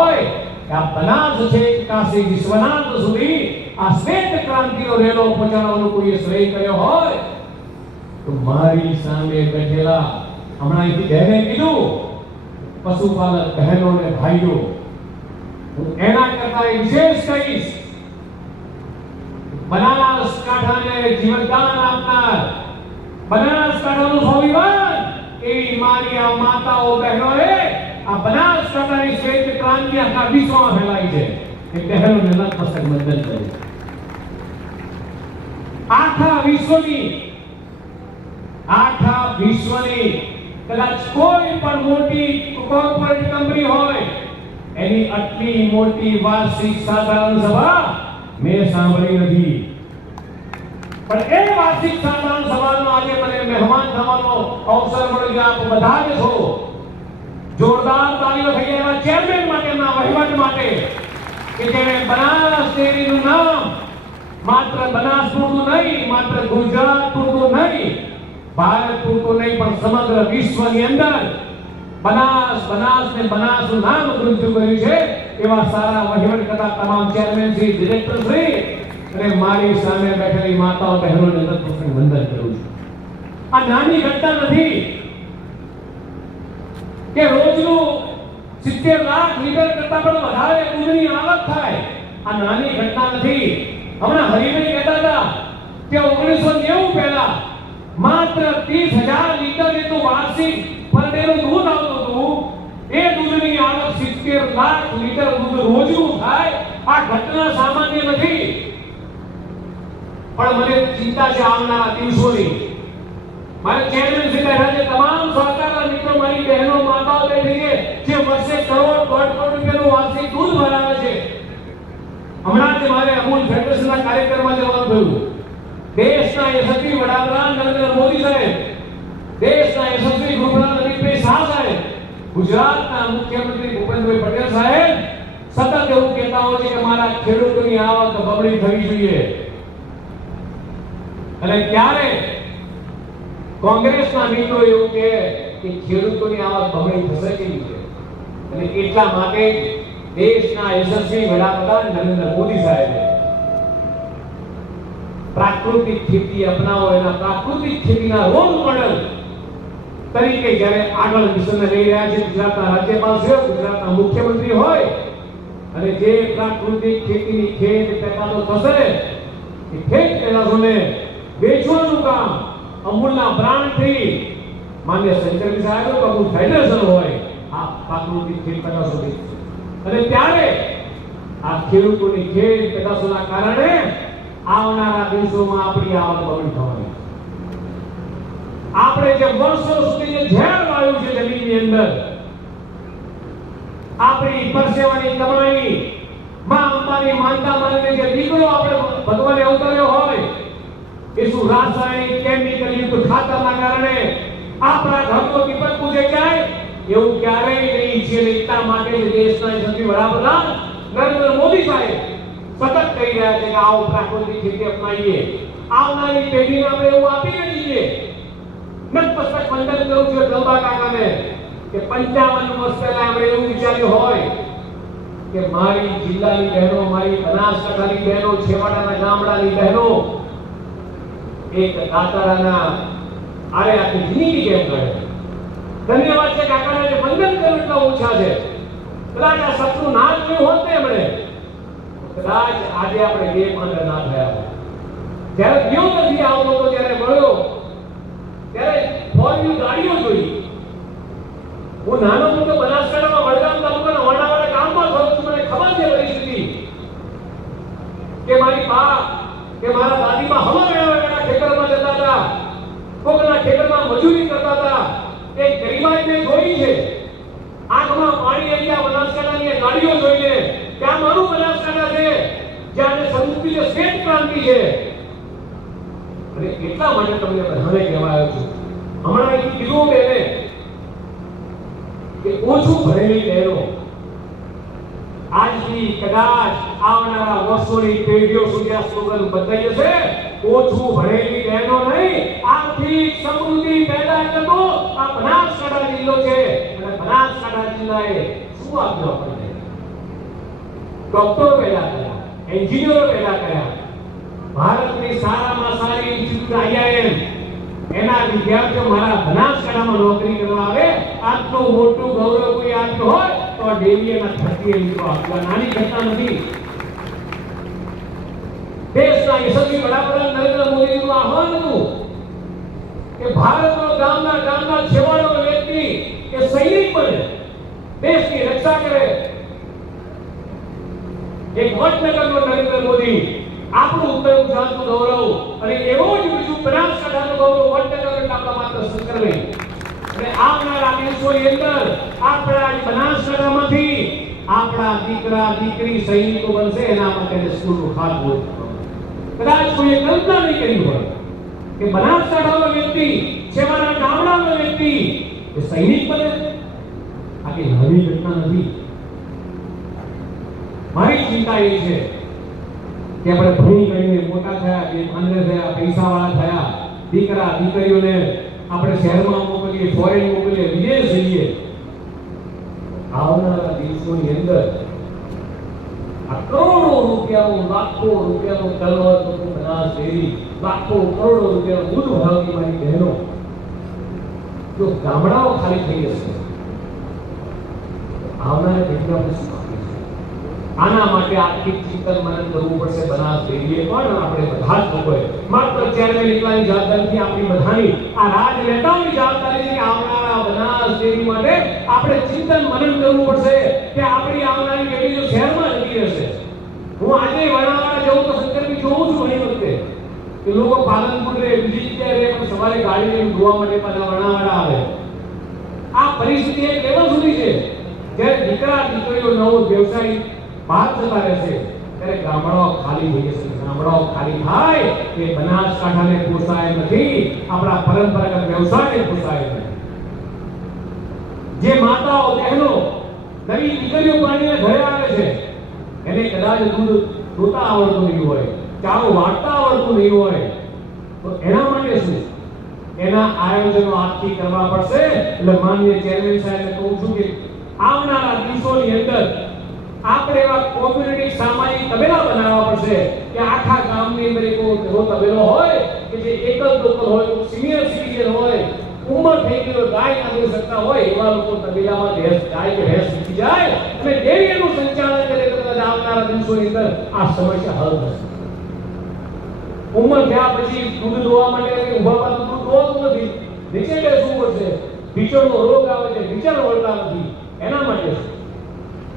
આ બનાસ છે કાશી વિશ્વનાથ સુધી આ શ્વેત ક્રાંતિનો રેલો પહોંચાડવાનો કોઈ શ્રેય કર્યો હોય તો મારી સામે બેઠેલા હમણાં અહીંથી બહેને કીધું પશુપાલક બહેનો અને ભાઈઓ, હું એના કરતા વિશેષ કહીશ, બનાસકાંઠાને જીવનદાન આપનાર, બનાસકાંઠાનું સ્વાભિમાન એવી મારી આ માતાઓ બહેનોએ આ બનાસકાંઠાની શ્વેત ક્રાંતિ આખા વિશ્વમાં ફેલાઈ છે. એ બહેનોને નતમસ્તક વંદન કરે. આખા વિશ્વની કદાચ કોઈ પણ મોટી કોર્પોરેટ કંપની હોય એની આટલી મોટી વાર્ષિક સાધારણ સભા મેં સાંભળી નથી. પણ એ વાર્ષિક સાધારણ સભાનો આજે મને મહેમાન થવાનો અવસર મળ્યો છે. આપ બધા જ છો. જોરદાર તાળીઓ થઈ જાય એવા ચેરમેન માટેના વહીવટ માટે કે જેણે બનાસ ડેરીનું નામ માત્ર બનાસ પૂરતું નહીં, માત્ર ગુજરાત પૂરતું નહીં, ભારત પૂરતું નહીં, પણ સમગ્ર વિશ્વની અંદર બનાસનું નામ ગુંજ્યું કર્યું છે. એવા સારા વહીવટ કરતા તમામ ચેરમેન શ્રી, ડિરેક્ટર શ્રી અને મારી સામે બેઠેલી માતાઓ બહેનોને નતમસ્તક વંદન કરું છું. આ નાની ઘટના નથી કે રોજનું 70 લાખ લીટર કરતા પણ વધારે દૂધની આવક થાય. આ નાની ઘટના નથી. હમણાં હરિભાઈ કહેતા હતા કે 1990 પહેલા માત્ર 30,000 લીટર જેટલું વાર્ષિક પર ડેનું દૂધ આવતું હતું. એ દૂધની આવક 70 લાખ લીટર દૂધ રોજનું થાય. આ ઘટના સામાન્ય નથી. પણ મને ચિંતા છે આવનારા દિવસોની. મારે ચેરમેન શ્રી બેઠા છે, તમામ સહકારના મિત્રો, મારી બહેનો, માતાઓ બેઠી છે જે વર્ષે કરોડ 1.5 કરોડ રૂપિયાનું વાર્ષિક દૂધ ભરાવે છે. હમણાં જ મારે અમૂલ ફેડરેશનના કાર્યક્રમમાં જવાનું થયું. દેશના યશસ્વી વડાપ્રધાન નરેન્દ્ર મોદી સાહેબ, દેશના યશસ્વી ગૃહપ્રધાન અમિતભાઈ શાહ સાહેબ, ગુજરાતના મુખ્યમંત્રી ભૂપેન્દ્રભાઈ પટેલ સાહેબ સતત એવું કહેતા હોય છે કે મારા ખેડૂતોની આવક બમણી થવી જોઈએ. અને ત્યારે કોંગ્રેસના મિત્રો એવું કહે કે ખેડૂતોની આવક બમણી થશે કેવી છે. અને એટલા માટે દેશના યશસ્વી વડાપ્રધાન નરેન્દ્ર મોદી સાહેબે પ્રાકૃતિક ખેતી અપનાવો, એના પ્રાકૃતિક ખેતીના રોલ મોડેલ તરીકે જ્યારે આગળ મિશનને લઈ રહ્યા છે ગુજરાતના રાજ્યપાલ છે, ગુજરાતના મુખ્યમંત્રી હોય, અને જે પ્રાકૃતિક ખેતીની ખેત પેદાશો થશે એ ખેત પેદાશોને વેચવાનું કામ અમૂલના બ્રાન્ડથી માન્ય શંકરજી સાહેબ અમૂલ ફેડરેશન હોય આ પ્રાકૃતિક ખેત પેદાશો વેચશે. અને ત્યારે આ ખેડૂતોની ખેત પેદાશોના કારણે આવનારા દિવસોમાં આપણી આવક બમણી થવાની. આપણે જે વર્ષો સુધી જે ઝેર વાળ્યું છે જમીનની અંદર, આપણી પરસેવાની કમાણી, માં અંબાની માનતા માનીને જે દીકરો આપણે ભગવાને અવતર્યો હોય એ શું રાસાયણિક કેમિકલ યુક્ત ખાતરના કારણે આપણા ઘરનો દીપક પૂજે જાય એવું ક્યારેય નહીં છે. એટલા માટે દેશના યશસ્વી વડાપ્રધાન નરેન્દ્ર મોદી સાહેબ સતત કહી રહ્યા છે કે આવો પ્રાકૃતિક ખેતી અપનાવીએ, આવનારી પેઢીને આપણે એવું આપીને જઈએ. નતમસ્તક વંદન કરું છું ગલબા કાકાને કે 55 વર્ષ પહેલા આપણે એવું વિચાર્યું હોય કે મારી જિલ્લાની બહેનો, મારી બનાસકાંઠાની બહેનો, છેવાડાના ગામડાની બહેનો એક દાતારાના આરે આખી જિંદગી કેમ કરે. ધન્યવાદ છે કાકાને, જે વંદન કરું એટલા ઓછા છે. કદાચ આ સપનું ના જોયું હોત ને એમણે, કદાચ આજે આપણે બે પાંચ ના થયા હોય. જ્યારે ગયો નથી આવતો તો જ્યારે મળ્યો ત્યારે ફોરવ્હીલ ગાડીઓ જોઈ. હું નાનો મોટો બનાસકાંઠામાં વડગામ તાલુકાના વડાવાડા ગામમાં રહું છું. મને ખબર છે પરિસ્થિતિ કે મારી બા કે મારા દાદીમાં હમણાં ખેતરમાં જતા હતા, કોકના ખેતરમાં મજૂરી કરતા હતા. એ ગરીબાઈ મેં જોઈ છે. આંખમાં પાણી આવી ગયા બનાસકાંઠાની ગાડીઓ જોઈને. ત્યાં મારું બનાસકાંઠા છે જ્યાં સમૃદ્ધિ છે, શ્વેત ક્રાંતિ છે. અને એટલા માટે તમને બધાને કહેવા આવ્યો છું. હમણાં એક કીધું બેને કે ઓછું ભણેલી બહેનો આજથી કદાચ આવનારા વર્ષોની પેઢીઓ સુધી આ સ્લોગન બદલાઈ જશે. ઓછું ભણેલી બહેનો નહીં, આર્થિક સમૃદ્ધિ પેદા કરવો આ બનાસકાંઠા જિલ્લો છે. અને બનાસકાંઠા જિલ્લાએ શું આપ્યું આપણને? ડોક્ટરો પેદા કર્યા, એન્જિનિયરો પેદા કર્યા. ભારતની સારામાં સારી ઇન્સ્ટિટ્યૂટ IIM એના વિદ્યાર્થીઓ મારા બનાસકાંઠામાં નોકરી કરવા આવે. આટલું મોટું ગૌરવ કોઈ આપ્યું હોય તો આ ડેલીના 30 મિત્રો આપવા નાની ઘટના નથી. દેશના યશસ્વી વડાપ્રધાન નરેન્દ્ર મોદીનું આહ્વાન હતું કે ભારતનો ગામના છેવાડાનો વ્યક્તિ એ સૈનિક બને, દેશની રક્ષા કરે. એક વડનગરનો નરેન્દ્ર મોદી આપણું ઉત્તર ગુજરાતનું ગૌરવ અને એવો જ બીજું બનાસકાંઠાનું ગૌરવ વડનગર એટલે આપણા માત્ર શંકર નહીં. અને આવનારા દિવસોની અંદર આપણા બનાસકાંઠામાંથી આપણા દીકરા દીકરી સૈનિકો બનશે. એના માટે સ્કૂલનું ખાતમુહૂર્ત કદાચ કોઈએ કલ્પના નહીં કરી હોય કે બનાસકાંઠાનો વ્યક્તિ, છેવાડા ગામડાનો વ્યક્તિ એ સૈનિક બને. આ કઈ નવી ઘટના નથી. મારી ચિંતા એ છે કે આપણે ભણી ગણીને મોટા થયા, બે માંદે થયા, પૈસાવાળા થયા, દીકરા દીકરીઓને આપણે શહેરમાં મોકલીએ, ફોરેન મોકલીએ, વિદેશ જઈએ. આવનારા દિવસોની અંદર આ કરોડો રૂપિયાનું, લાખો રૂપિયાનું ટર્નઓવર બનાસ ડેરી, લાખો કરોડો રૂપિયાનું દૂધ ભરાવતી મારી બહેનો, જો ગામડાઓ ખાલી થઈ જશે, આવનારા પેઢી આપણે શું આપીશું? આના માટે આર્થિક ચિંતન મનન કરવું પડશે. બનાસ ડેરીએ પણ આપણે બધા જ લોકોએ માત્ર ચેરમેન એકલાની જવાબદારી આપણી બધાની, આ રાજનેતાઓની જવાબદારી છે કે આવનારા બનાસ ડેરી માટે આપણે ચિંતન મનન કરવું પડશે કે આપણી આવનારી પેઢી જો શહેરમાં જતી રહેશે. હું આજે વણાવાડા જઉં તો શંકરજી જોઉં છું ઘણી વખતે કે લોકો પાલનપુર રે, બીજી જગ્યાએ રે, પણ સવારે ગાડી લઈને જોવા માટે પાછા વણાવાડા આવે. આ પરિસ્થિતિ એક લેવલ સુધી છે જ્યારે દીકરા દીકરીઓ નવો વ્યવસાય બહાર જતા રહેશે ત્યારે ગામડાઓ ખાલી થઈ જશે. ગામડાઓ ખાલી થાય એ બનાસકાંઠાને પોસાય નથી, આપણા પરંપરાગત વ્યવસાયને પોસાય નથી. જે માતાઓ બહેનો નવી દીકરીઓ પાણીને ઘરે આવે છે એને કદાચ દૂધ ધોતા આવડતું નહીં હોય, ચારો વાટતા આવડતું નહીં હોય, તો એના માટે શું? એના આયોજનો આજથી કરવા પડશે. એટલે માનનીય ચેરમેન સાહેબને કહું છું કે આવનારા દિવસોની અંદર આપણે એવા કોમ્યુનિટી સામાજિક તબેલા બનાવવા પડશે કે આખા ગામની અંદર એક એવો તબેલો હોય કે જે એકલ દોકલ હોય, સિનિયર સિટીઝન હોય, ઉંમર થઈ ગઈ ગાય ના દોઈ શકતા હોય એવા લોકો તબેલામાં ગાય કે ભેંસ મૂકી જાય અને ડેરીનું સંચાલન કરે તો કદાચ આવનારા દિવસોની અંદર આ સમસ્યા હલ થશે. ઉંમર થયા પછી દૂધ દોવા માટે ઉભા પાછું દૂધ દોવાતું નથી, નીચે બેસવું પડશે. ઢીચણનો રોગ આવે છે, ઢીચણ વળતા નથી. એના માટે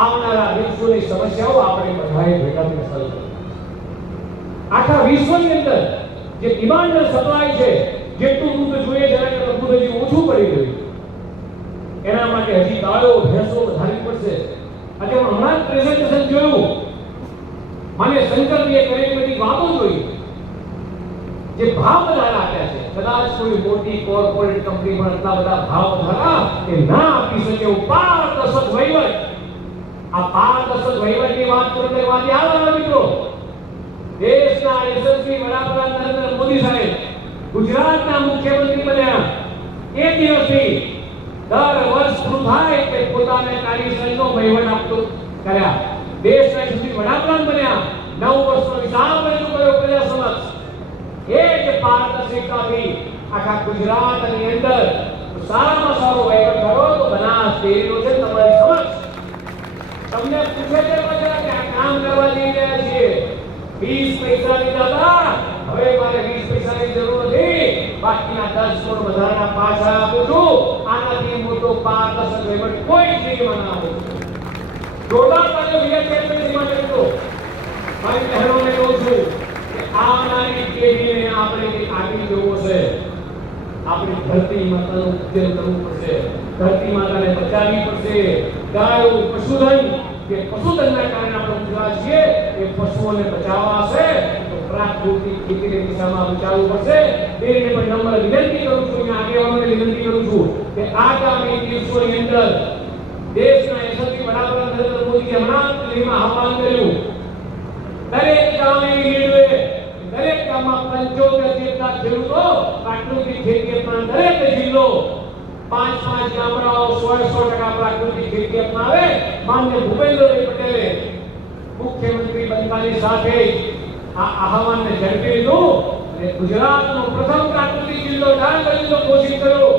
આવનારા દિવસોની સમસ્યાઓ આપણે બધાએ ભેગા થઈને હલ કરવી. આખા વિશ્વની અંદર જે ડિમાન્ડ અને સપ્લાય છે, જેટલું દૂધ જોઈએ છે એના દૂધ હજી ઓછું પડી ગયું. એના માટે હજી ગાયો ભેંસો વધારવી પડશે. આજે હમણાં જ પ્રેઝન્ટેશન જોયું, મને શંકરજીએ કરેલી બધી વાતો જોઈ, જે ભાવ વધારા આપ્યા છે. કદાચ કોઈ મોટી કોર્પોરેટ કંપની પણ એટલા બધા ભાવ વધારા એ ના આપી શકે એવું પારદર્શક વહીવટ. આ પારદર્શક વહીવટની વાત કરતે વાત યાદ આવે મિત્રો. દેશના યશસ્વી વડાપ્રધાન નરેન્દ્ર મોદી સાહેબ ગુજરાતના મુખ્યમંત્રી બન્યા એ દિવસથી દર વર્ષ પૂરું થાય કે પોતાને કાર્યશૈલીનો વહીવટ આપતો કર્યા. દેશના યશસ્વી વડાપ્રધાન બન્યા, 9 વર્ષનો હિસાબ રજૂ કર્યો પ્રજા સમક્ષ. એ જે પારદર્શિતાથી આખા ગુજરાતની અંદર સારામાં સારો વહીવટ કરો તો બનાસ ડેરીનો છે તમારી સમક્ષ. તમને પૂછે છે બધા કે આ કામ કરવા જઈ રહ્યા છીએ, 20 પૈસા લીધા હતા, હવે મારે 20 પૈસાની જરૂર નથી, બાકીના 10 કરોડ વધારાના પાછા આપું છું. આનાથી મોટો પારદર્શક વહીવટ કોઈ જગ્યામાં ના હોય. જોરદાર તાળીઓ વિજય ચેરમેન માટે તો મારી બહેનોને કહું છું કે આવનારી પેઢીને આપણે આગળ જવું છે. આપણી ધરતી માતાનું પૂજન કરવું પડશે, ધરતી માતાને બચાવવી પડશે. ગાયો, પશુધન કે પશુધનના કારણે આપણે ઉજવા છીએ એ પશુઓને બચાવવા હશે તો પ્રાકૃતિક ખેતીની દિશામાં બચાવવું પડશે. એને પણ નમ્ર વિનંતી કરું છું, આગેવાનોને વિનંતી કરું છું કે આગામી દિવસોની અંદર દેશના યશસ્વી વડાપ્રધાન નરેન્દ્ર મોદીએ હમણાં દિલ્હીમાં આહ્વાન કર્યું, દરેક ગામે લીડવે, દરેક ગામમાં 75 જેટલા ખેડૂતો પ્રાકૃતિક ખેતી અપનાવે. દરેક જિલ્લો 5 ગામડાઓ 100% પ્રાકૃતિક ખેતી અપનાવે. માનનીય ભૂપેન્દ્રભાઈ પટેલે મુખ્યમંત્રી બનતાની સાથે આ આહવાનને ઝડપી લીધું અને ગુજરાતનો પ્રથમ પ્રાકૃતિક જિલ્લો ડાંગ જિલ્લો ઘોષિત કર્યો.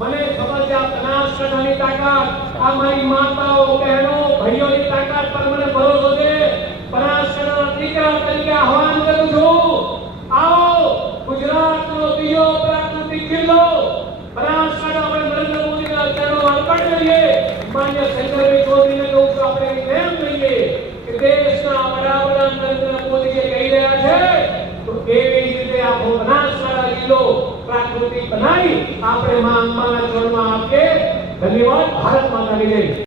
મને ખબર છે આ બનાસકાંઠાની તાકાત, આ મારી માતાઓ બહેનો ભાઈઓની તાકાત પર મને ભરોસો છે. બનાસકાંઠાના દીકરા તરીકે આહવાન કરું છું, આવો ગુજરાતનો બીજો પ્રાકૃતિક જિલ્લો બનાસકાંઠા આપણે નરેન્દ્ર મોદીના ચરણોમાં અર્પણ કરીએ. માન્ય શંકરભાઈ ચૌધરીને કહું છું, આપણે એમ કહીએ કે દેશના વડાપ્રધાન નરેન્દ્ર મોદી કહી રહ્યા છે તો એવી રીતે આપણો બનાસકાંઠા જિલ્લો પ્રાકૃતિક બનાવી આપણે માં અંબાના ચરણમાં આપીએ. ધન્યવાદ. ભારત માતા ની જય.